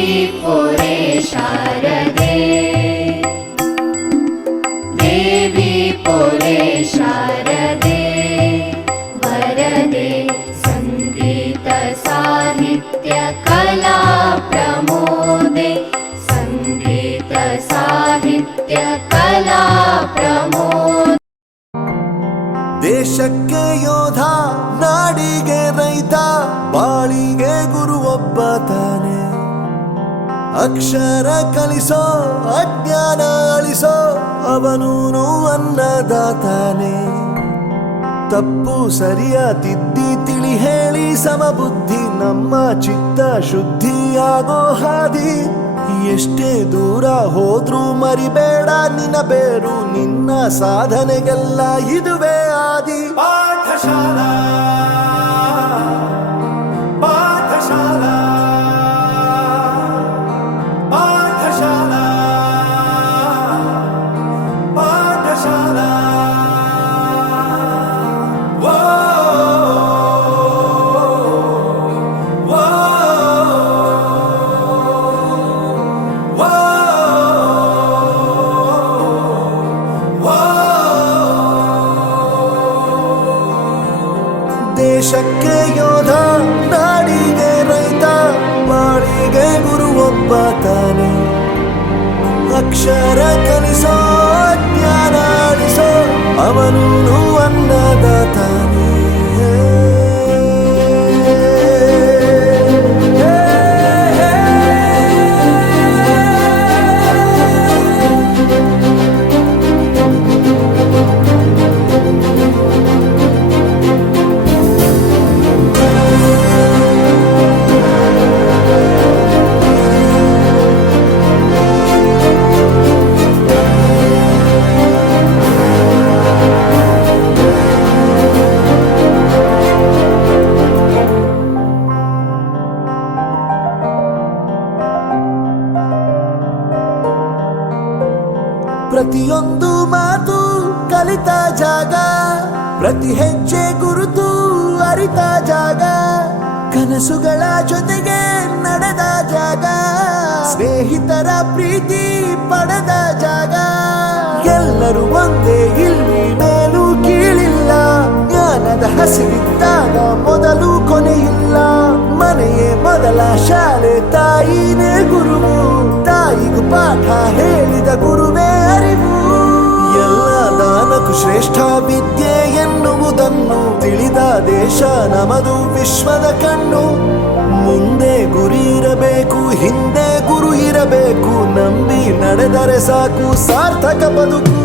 देवी पुरे शारदे देवी पुरे शारदे वरदे संगीत साहित्य कला प्रमोदे संगीत साहित्य कला प्रमोद ದೇಶಕ್ಕೆ ಯೋಧ ನಾಡಿಗೆ ರೈತ ಬಾಳಿಗೆ ಗುರು ಒಬ್ಬ ತಾನೆ ಅಕ್ಷರ ಕಲಿಸೋ ಅಜ್ಞಾನ ಅಳಿಸೋ ಅವನೂನು ಅನ್ನದಾತಾನೆ ತಪ್ಪು ಸರಿಯ ತಿದ್ದಿ ತಿಳಿ ಹೇಳಿ ಸಮಬುದ್ಧಿ ನಮ್ಮ ಚಿತ್ತ ಶುದ್ಧಿಯಾಗೋ ಹಾದಿ ಎಷ್ಟೇ ದೂರ ಹೋದ್ರೂ ಮರಿಬೇಡ ನಿನ್ನ ಬೇರು ನಿನ್ನ ಸಾಧನೆಗೆಲ್ಲ ಇದುವೇ ಆದಿ ಪಾಠಶಾಲಾ ಪಾಠಶಾಲಾ ಪಾಠಶಾಲಾ ಪಾಠಶಾಲಾ ದೇಶಕ್ಕೆ ಯೋಧ ನಾಡಿಗೆ ರೈತ ಬಾಳಿಗೆ ಗುರು ಒಬ್ಬ ತಾನೆ ಅಕ್ಷರ ಕಲಿಸೋ ಜ್ಞಾನ ಅಳಿಸೋ ಅವನೂನು ಅನ್ನದಾತಾನೆ ಪ್ರತಿಯೊಂದು ಮಾತು ಕಲಿತ ಜಾಗ ಪ್ರತಿ ಹೆಜ್ಜೆ ಗುರುತು ಅರಿತ ಜಾಗ ಕನಸುಗಳ ಜೊತೆಗೆ ನಡೆದ ಜಾಗ ಸ್ನೇಹಿತರ ಪ್ರೀತಿ ಪಡೆದ ಜಾಗ ಎಲ್ಲರೂ ಒಂದೇ ಇಲ್ಲಿ ಮೇಲೂ ಕೀಳಿಲ್ಲ ಜ್ಞಾನದ ಹಸಿವಿದ್ದಾಗ ಮೊದಲು ಕೊನೆಯಿಲ್ಲ ಮನೆಯೇ ಮೊದಲ ಶಾಲೆ ತಾಯಿನೇ ಗುರುವು ತಾಯಿಗೂ ಪಾಠ ಹೇಳಿದ ಗುರುವೇ ಅರಿವು ಎಲ್ಲ ದಾನಕ್ಕೂ ಶ್ರೇಷ್ಠ ವಿದ್ಯೆ ಎನ್ನುವುದನ್ನು ತಿಳಿದ ದೇಶ ನಮದು ವಿಶ್ವದ ಕಣ್ಣು ಮುಂದೆ ಗುರಿ ಇರಬೇಕು ಹಿಂದೆ ಗುರು ಇರಬೇಕು ನಂಬಿ ನಡೆದರೆ ಸಾಕು ಸಾರ್ಥಕ ಬದುಕು